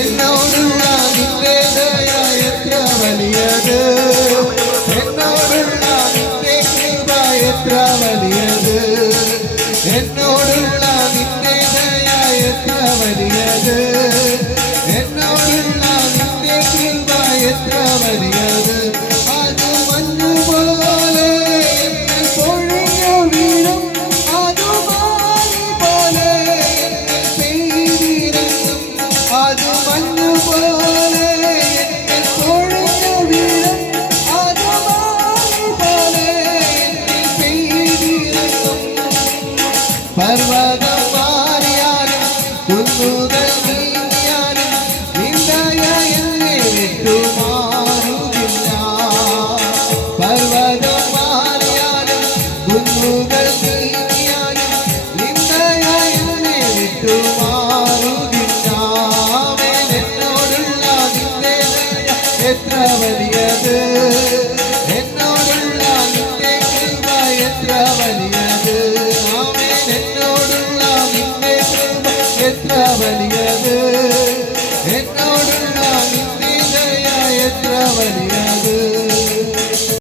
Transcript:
എന്നോടുള്ള നിന്റെ ദയ എത്ര വലിയത്, എന്നോടുള്ള നിന്റെ കൃപ എത്ര വലിയത്, എന്നോടുള്ള നിന്റെ ദയ എത്ര വലിയത്, എന്നോടുള്ള നിന്റെ കൃപ എത്ര വലിയത്. അത് മഞ്ഞുപോലെ എന്നിൽ പൊഴിഞ്ഞു വീഴും, അത് മാലി പോലെ എന്നിൽ പെയ്തിറങ്ങും, അത് മഞ്ഞുപോലെ എന്നിൽ പൊഴിഞ്ഞു വീഴും, അത് മാലി പോലെ എന്നിൽ പെയ്തിറങ്ങും. പർവ്വതം മാറിയാലും കുന്നുകൾ നീങ്ങിയാലും നിന്ദയ എന്നെ വിട്ടുമാറുകില്ല. പർവ്വതം മാറിയാലും കുന്നുകൾ നീങ്ങിയാലും നിന്ദയ എന്നെ വിട്ടുമാറുകില്ല. എന്നോടുള്ള നിന്റെ ദയ എത്ര വലിയത്,